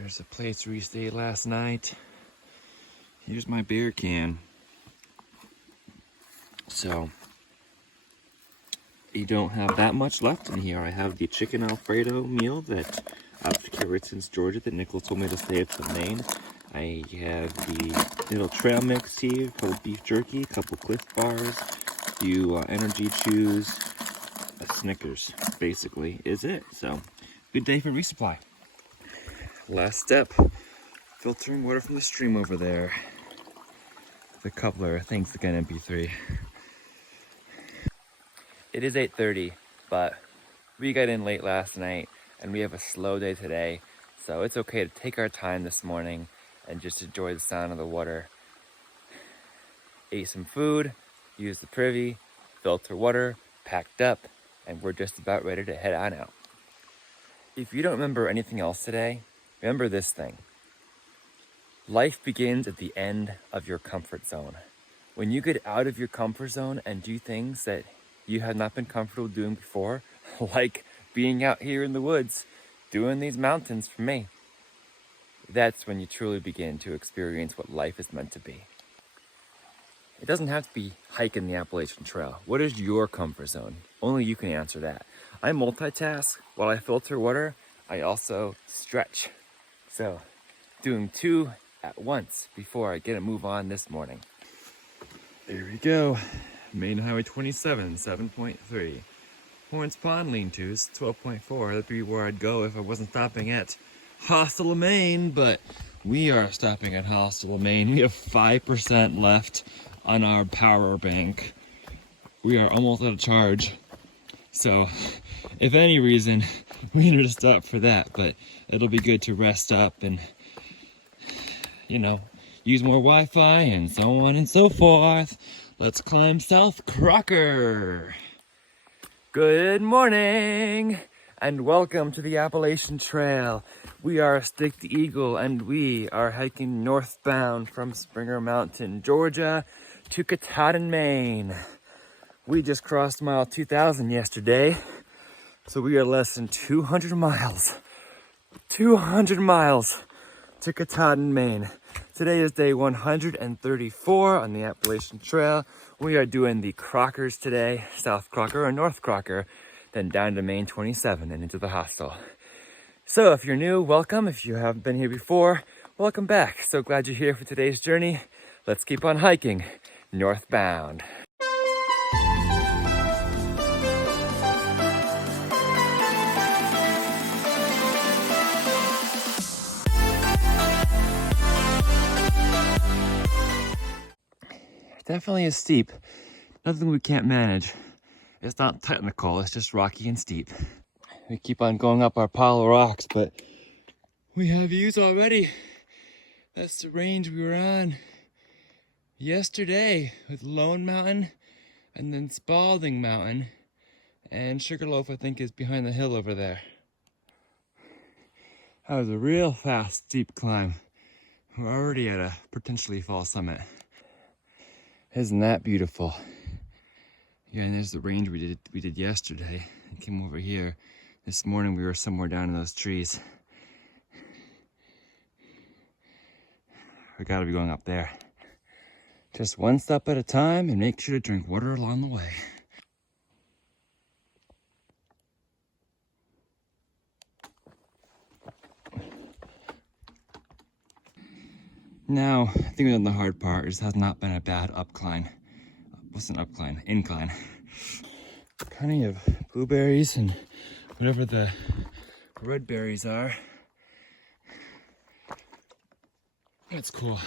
There's a place where we stayed last night. Here's my beer can. So, you don't have that much left in here. I have the chicken Alfredo meal that I've carried since Georgia that Nicholas told me to save from Maine. I have the little trail mix here, a couple beef jerky, a couple Cliff Bars, a few energy chews, a Snickers, basically, is it. So, good day for resupply. Last step, filtering water from the stream over there. The coupler, thanks again MP3. It is 8:30, but we got in late last night and we have a slow day today, so it's okay to take our time this morning and just enjoy the sound of the water. Ate some food, used the privy, filter water, packed up, and we're just about ready to head on out. If you don't remember anything else today, remember this thing. Life begins at the end of your comfort zone. When you get out of your comfort zone and do things that you have not been comfortable doing before, like being out here in the woods, doing these mountains for me, that's when you truly begin to experience what life is meant to be. It doesn't have to be hiking the Appalachian Trail. What is your comfort zone? Only you can answer that. I multitask. While I filter water, I also stretch. So, doing two at once before I get a move on this morning. There we go. Main Highway 27, 7.3. Horns Pond lean-tos, 12.4. That'd be where I'd go if I wasn't stopping at Hostel, Maine, but we are stopping at Hostel, Maine. We have 5% left on our power bank. We are almost out of charge. So, if any reason, we need to stop for that, but it'll be good to rest up and, you know, use more Wi-Fi and so on and so forth. Let's climb South Crocker. Good morning and welcome to the Appalachian Trail. We are Stick the Eagle and we are hiking northbound from Springer Mountain, Georgia to Katahdin, Maine. We just crossed mile 2000 yesterday, so we are less than 200 miles. 200 miles to Katahdin, Maine. Today is day 134 on the Appalachian Trail. We are doing the Crockers today, South Crocker or North Crocker, then down to Main 27 and into the hostel. So if you're new, welcome. If you haven't been here before, welcome back. So glad you're here for today's journey. Let's keep on hiking northbound. Definitely is steep. Nothing we can't manage. It's not technical, it's just rocky and steep. We keep on going up our pile of rocks, but we have views already. That's the range we were on yesterday with Lone Mountain and then Spalding Mountain. And Sugarloaf, I think, is behind the hill over there. That was a real fast, steep climb. We're already at a potentially fall summit. Isn't that beautiful? Yeah, and there's the range we did yesterday. I came over here. This morning we were somewhere down in those trees. We gotta be going up there. Just one step at a time and make sure to drink water along the way. Now, I think we're on the hard part. It just has not been a bad incline. Plenty of blueberries and whatever the red berries are. That's cool.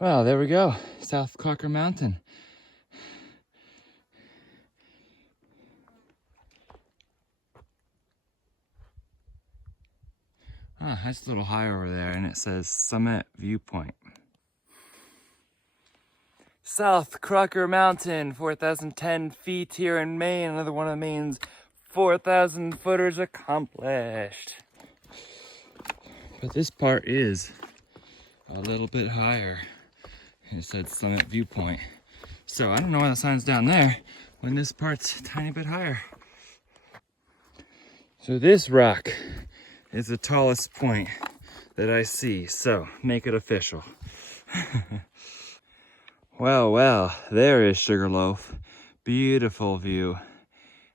Well, there we go. South Crocker Mountain. Ah, that's a little high over there, and it says Summit Viewpoint. South Crocker Mountain, 4,010 feet here in Maine. Another one of Maine's 4,000 footers accomplished. But this part is a little bit higher. It said Summit Viewpoint. So I don't know why the sign's down there when this part's a tiny bit higher. So this rock is the tallest point that I see, so make it official. Well, there is Sugarloaf. Beautiful view.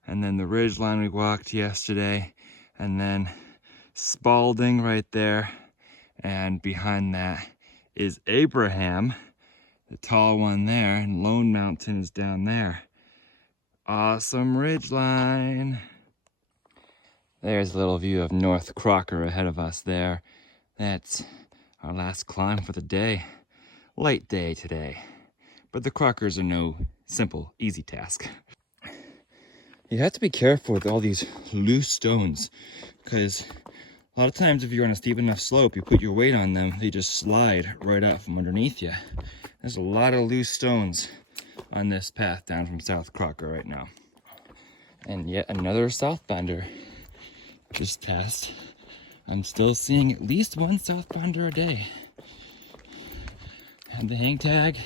And then the ridge line we walked yesterday, and then Spalding right there, and behind that is Abraham, the tall one there, and Lone Mountain is down there. Awesome ridge line. There's a little view of North Crocker ahead of us there. That's our last climb for the day. Light day today, but the Crockers are no simple, easy task. You have to be careful with all these loose stones, because a lot of times if you're on a steep enough slope, you put your weight on them, they just slide right out from underneath you. There's a lot of loose stones on this path down from South Crocker right now. And yet another southbounder just passed. I'm still seeing at least one southbounder a day. And the hang tag,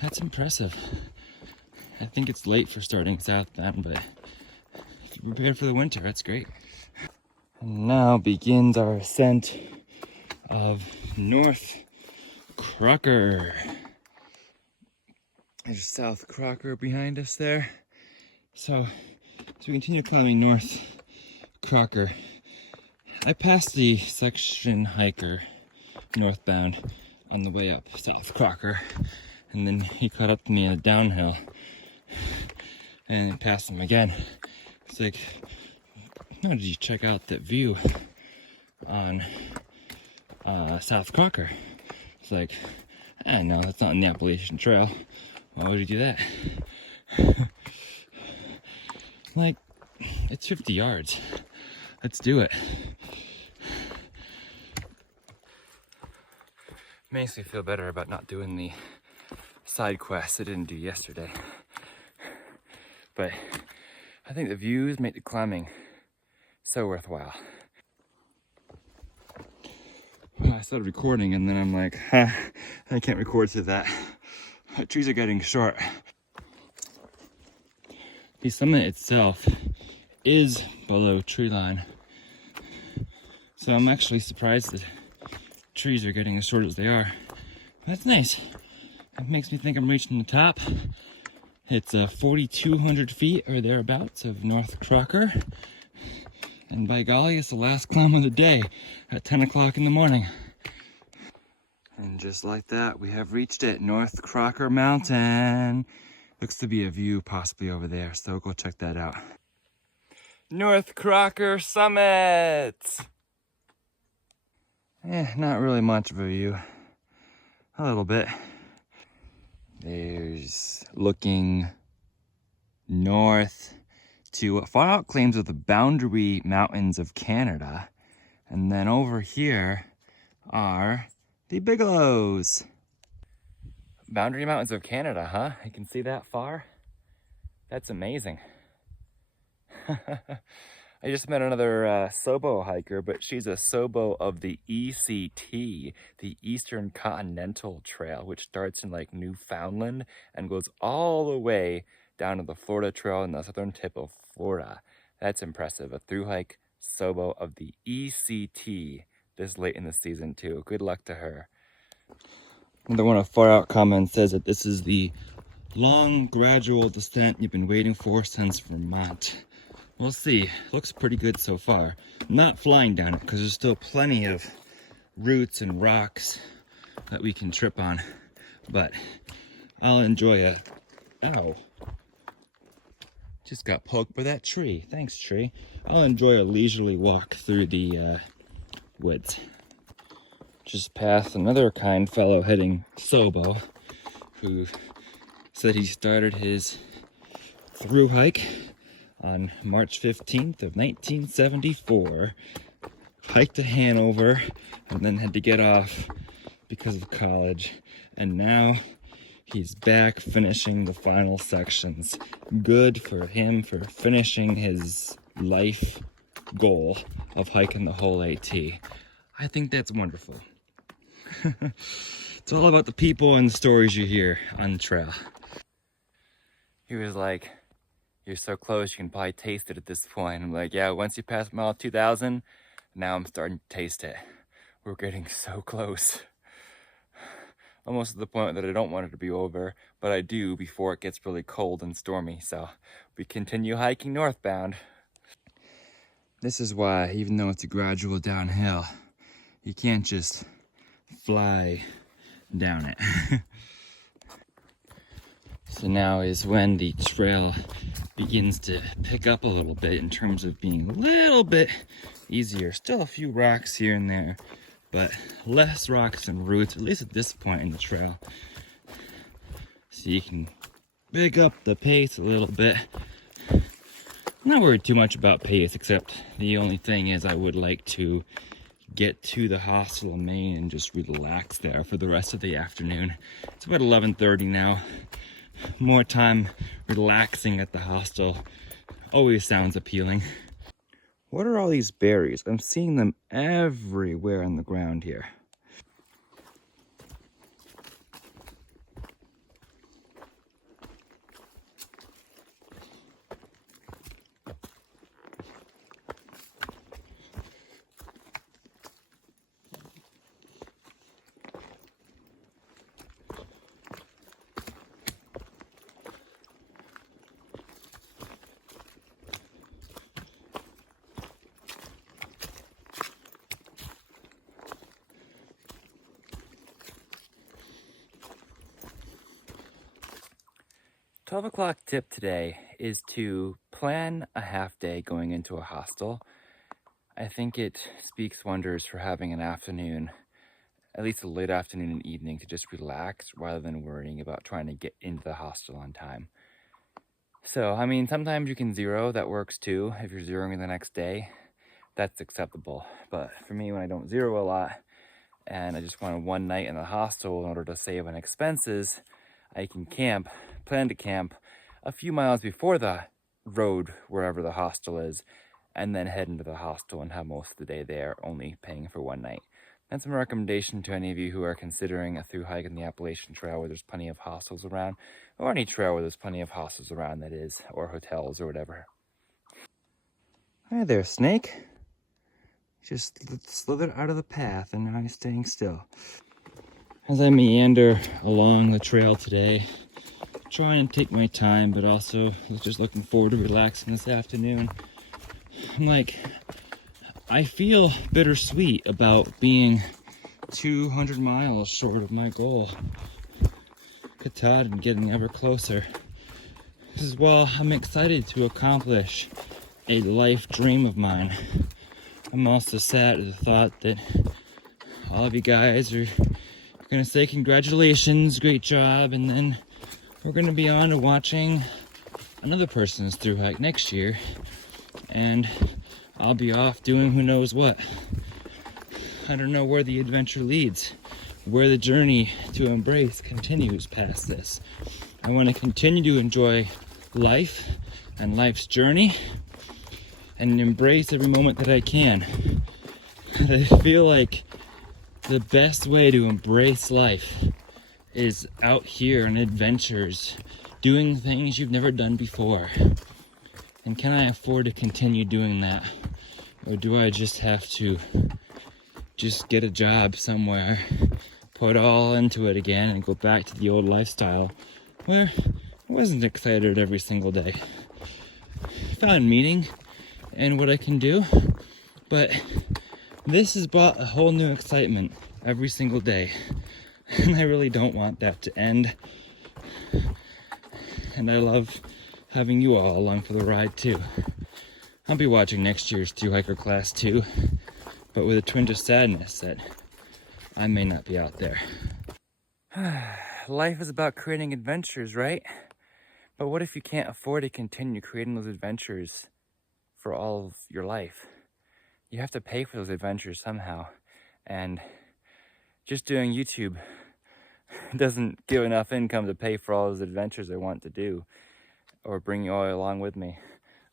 that's impressive. I think it's late for starting southbound, but if you're prepared for the winter, that's great. And now begins our ascent of North Crocker. There's South Crocker behind us there. So as we continue climbing North Crocker, I passed the section hiker northbound on the way up South Crocker, and then he caught up to me in a downhill and passed him again. It's like, how did you check out that view on South Crocker? It's like, I know that's not in the Appalachian Trail. Why would you do that? Like, it's 50 yards. Let's do it. Makes me feel better about not doing the side quests I didn't do yesterday. But I think the views make the climbing so worthwhile. Well, I started recording and then I'm like, I can't record to that. The trees are getting short. The summit itself is below tree line. So I'm actually surprised that trees are getting as short as they are. That's nice. It makes me think I'm reaching the top. It's 4,200 feet or thereabouts of North Crocker. And by golly, it's the last climb of the day at 10 o'clock in the morning. And just like that, we have reached it, North Crocker Mountain. Looks to be a view possibly over there, so go check that out. North Crocker Summit! Not really much of a view. A little bit. There's looking north to what far out claims are the Boundary Mountains of Canada. And then over here are the Bigelows. Boundary Mountains of Canada, huh? You can see that far? That's amazing. I just met another Sobo hiker, but she's a Sobo of the ECT, the Eastern Continental Trail, which starts in like Newfoundland and goes all the way down to the Florida Trail in the southern tip of Florida. That's impressive. A through-hike Sobo of the ECT this late in the season too. Good luck to her. Another one of far out comments says that this is the long gradual descent you've been waiting for since Vermont. We'll see. Looks pretty good so far. I'm not flying down it because there's still plenty of roots and rocks that we can trip on, but I'll enjoy it. Ow. Just got poked by that tree. Thanks, tree. I'll enjoy a leisurely walk through the woods. Just past another kind fellow heading Sobo, who said he started his through-hike on March 15th of 1974, hiked to Hanover, and then had to get off because of college, and now he's back finishing the final sections. Good for him for finishing his life goal of hiking the whole AT. I think that's wonderful. It's all about the people and the stories you hear on the trail. He was like, "You're so close, you can probably taste it at this point." I'm like, "Yeah, once you pass mile 2000, now I'm starting to taste it. We're getting so close." Almost to the point that I don't want it to be over, but I do before it gets really cold and stormy. So we continue hiking northbound. This is why, even though it's a gradual downhill, you can't just fly down it. So now is when the trail begins to pick up a little bit in terms of being a little bit easier. Still a few rocks here and there, but less rocks and roots, at least at this point in the trail. So you can pick up the pace a little bit. I'm not worried too much about pace, except the only thing is I would like to get to the hostel in Maine and just relax there for the rest of the afternoon. It's about 11:30 now. More time relaxing at the hostel always sounds appealing. What are all these berries? I'm seeing them everywhere on the ground here. 12 o'clock tip today is to plan a half day going into a hostel. I think it speaks wonders for having an afternoon, at least a late afternoon and evening, to just relax rather than worrying about trying to get into the hostel on time. So, I mean, sometimes you can zero, that works too. If you're zeroing the next day, that's acceptable. But for me, when I don't zero a lot and I just want one night in the hostel in order to save on expenses, I can plan to camp a few miles before the road, wherever the hostel is, and then head into the hostel and have most of the day there, only paying for one night. That's a recommendation to any of you who are considering a through hike in the Appalachian Trail where there's plenty of hostels around, or any trail where there's plenty of hostels around, that is, or hotels or whatever. Hi there, snake. Just slithered out of the path and now he's staying still. As I meander along the trail today, trying to take my time, but also just looking forward to relaxing this afternoon, I'm like, I feel bittersweet about being 200 miles short of my goal. Katad and getting ever closer. As well, I'm excited to accomplish a life dream of mine. I'm also sad at the thought that all of you guys are gonna say congratulations, great job, and then we're gonna be on to watching another person's through hike next year, and I'll be off doing who knows what. I don't know where the adventure leads, where the journey to embrace continues past this. I want to continue to enjoy life and life's journey and embrace every moment that I can. I feel like the best way to embrace life is out here on adventures, doing things you've never done before. And can I afford to continue doing that? Or do I just have to just get a job somewhere, put all into it again, and go back to the old lifestyle where I wasn't excited every single day? I found meaning in what I can do, but this has brought a whole new excitement every single day, and I really don't want that to end. And I love having you all along for the ride too. I'll be watching next year's Thru-Hiker class too, but with a twinge of sadness that I may not be out there. Life is about creating adventures, right? But what if you can't afford to continue creating those adventures for all of your life? You have to pay for those adventures somehow. And just doing YouTube doesn't give enough income to pay for all those adventures I want to do or bring you all along with me.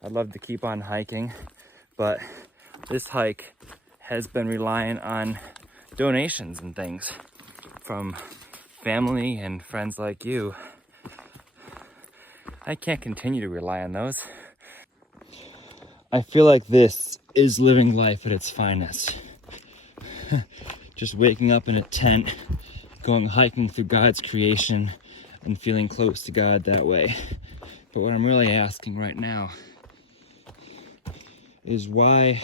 I'd love to keep on hiking, but this hike has been relying on donations and things from family and friends like you. I can't continue to rely on those. I feel like this is living life at its finest. Just waking up in a tent, going hiking through God's creation, and feeling close to God that way. But what I'm really asking right now is, why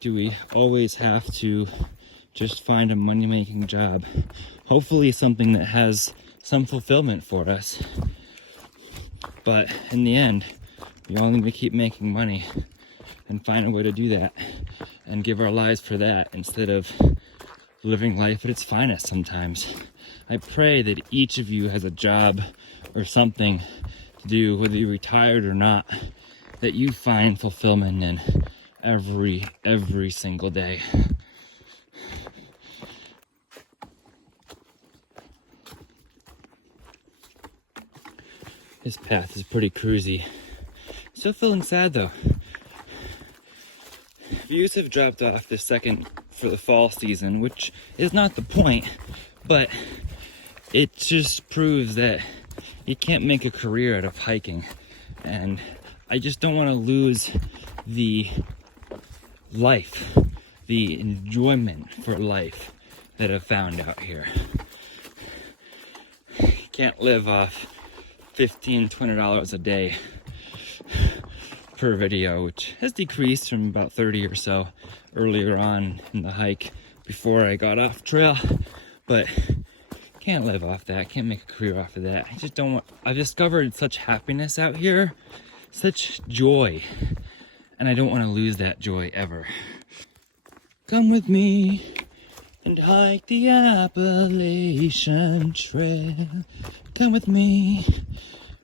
do we always have to just find a money-making job? Hopefully something that has some fulfillment for us. But in the end, we all need to keep making money and find a way to do that and give our lives for that instead of living life at its finest sometimes. I pray that each of you has a job or something to do, whether you're retired or not, that you find fulfillment in every single day. This path is pretty cruisy. Still feeling sad though. Views have dropped off this second for the fall season, which is not the point, but it just proves that you can't make a career out of hiking. And I just don't want to lose the life, the enjoyment for life that I've found out here. You can't live off $15, $20 a day per video, which has decreased from about 30 or so earlier on in the hike before I got off trail, but can't live off that, can't make a career off of that. I just don't want, I've discovered such happiness out here, such joy, and I don't want to lose that joy ever. Come with me and hike the Appalachian Trail. Come with me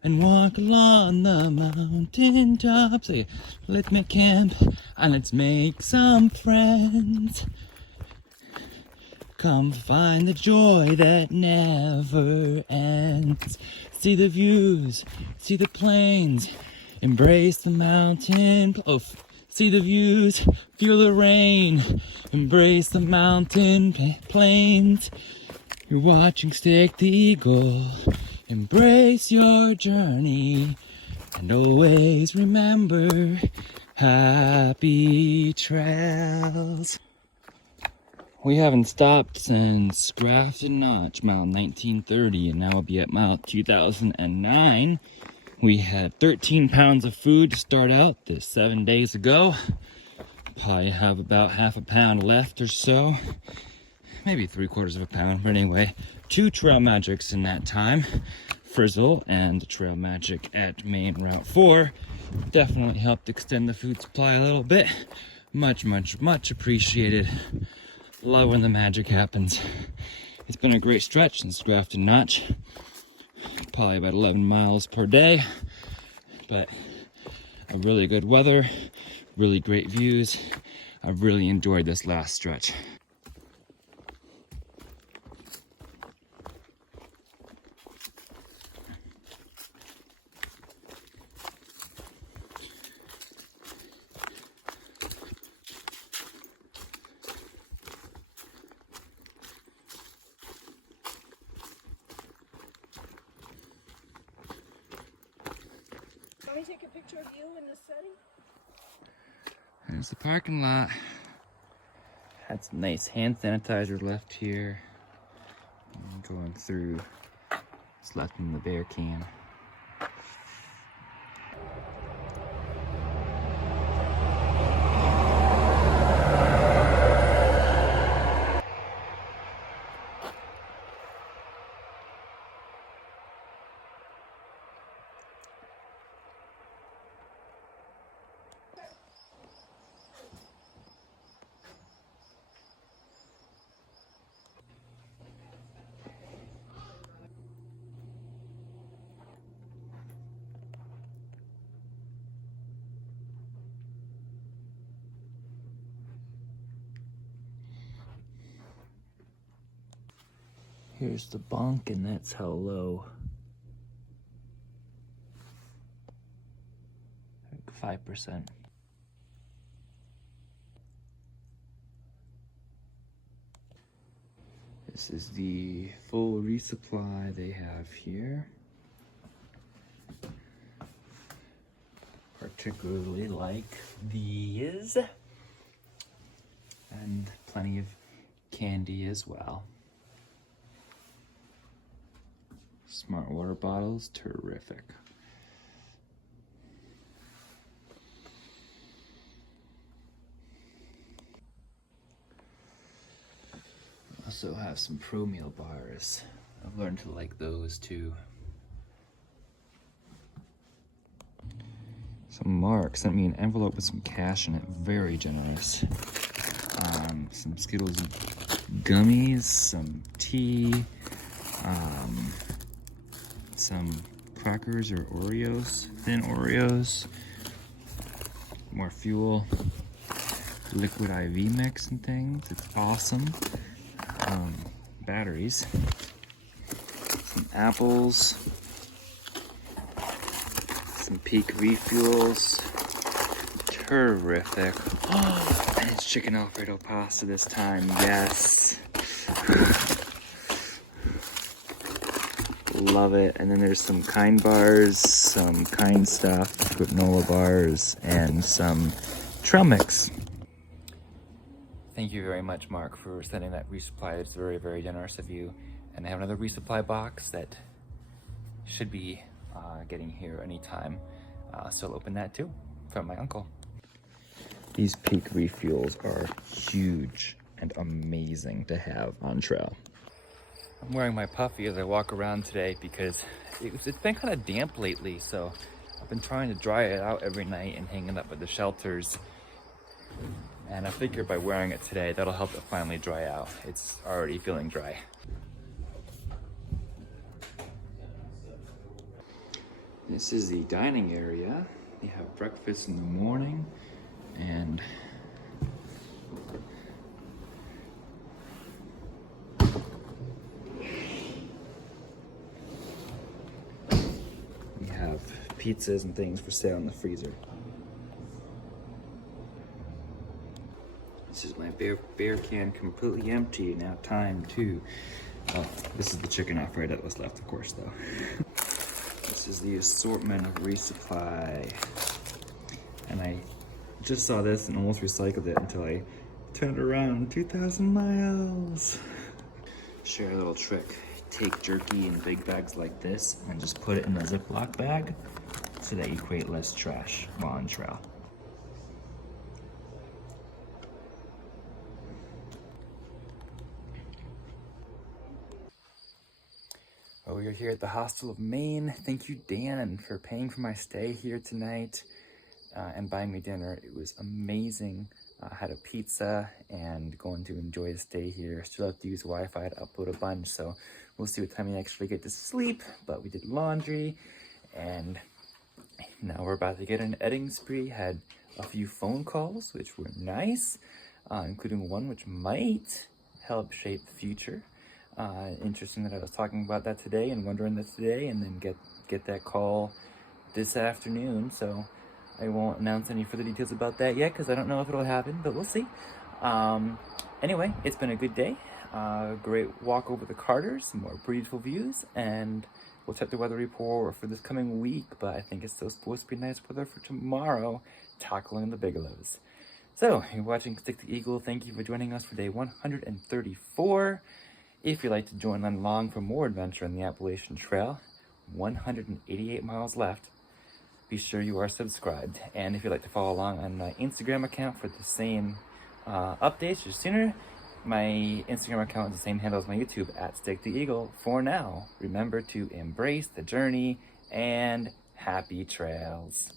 and walk along the mountain tops. Let's make camp and let's make some friends. Come find the joy that never ends. See the views, see the plains, embrace the mountain. See the views, feel the rain, embrace the mountain plains. You're watching Stick the Eagle. Embrace your journey and always remember, happy trails. We haven't stopped since Grafton Notch, mile 1930, and now we'll be at mile 2009. We had 13 pounds of food to start out this 7 days ago. Probably have about half a pound left or so. Maybe 3/4 of a pound, but anyway. 2 trail magics in that time. Frizzle and the trail magic at main route 4 definitely helped extend the food supply a little bit. Much, much, much appreciated. Love when the magic happens. It's been a great stretch since Grafton Notch. Probably about 11 miles per day, but a really good weather, really great views. I've really enjoyed this last stretch. Can we take a picture of you in this setting? There's the parking lot. Had some nice hand sanitizer left here. I'm going through. It's left in the bear can. Here's the bunk, and that's how low. 5%. This is the full resupply they have here. Particularly like these. And plenty of candy as well. Smart water bottles, terrific. Also have some pro meal bars. I've learned to like those too. So Mark sent me an envelope with some cash in it, very generous. Some Skittles gummies, some tea, some Crockers or Oreos, thin Oreos, more fuel, liquid IV mix and things. It's awesome. Batteries, some apples, some Peak refuels. Terrific. Oh, and it's chicken Alfredo pasta this time. Yes. Love it. And then there's some Kind bars, some Kind stuff, granola bars, and some trail mix. Thank you very much, Mark, for sending that resupply. It's very, very generous of you. And I have another resupply box that should be getting here anytime. So I'll open that too from my uncle. These Peak refuels are huge and amazing to have on trail. I'm wearing my puffy as I walk around today because it's been kind of damp lately, so I've been trying to dry it out every night and hang it up at the shelters. And I figure by wearing it today, that'll help it finally dry out. It's already feeling dry. This is the dining area. They have breakfast in the morning and we have pizzas and things for sale in the freezer. This is my beer can completely empty. Now time to, oh, this is the chicken Alfredo that was left, of course, though. This is the assortment of resupply. And I just saw this and almost recycled it until I turned around 2,000 miles. Share a little trick. Take jerky in big bags like this and just put it in a Ziploc bag so that you create less trash while on trail. Well, we are here at the Hostel of Maine. Thank you, Dan, for paying for my stay here tonight and buying me dinner. It was amazing. I had a pizza and going to enjoy the stay here. Still have to use Wi-Fi to upload a bunch, so we'll see what time we actually get to sleep. But we did laundry, and now we're about to get an editing spree. Had a few phone calls, which were nice, including one which might help shape the future. Interesting that I was talking about that today and wondering that today, and then get that call this afternoon. So I won't announce any further details about that yet because I don't know if it'll happen, but we'll see. Anyway, it's been a good day. Great walk over the Carters, some more beautiful views, and we'll check the weather report for this coming week, but I think it's still supposed to be nice weather for tomorrow, tackling the Bigelows. So, you're watching Stick the Eagle. Thank you for joining us for day 134. If you'd like to join along for more adventure on the Appalachian Trail, 188 miles left, be sure you are subscribed. And if you'd like to follow along on my Instagram account for the same updates just sooner, my Instagram account is the same handle as my YouTube, at Stick the Eagle. For now, remember to embrace the journey and happy trails.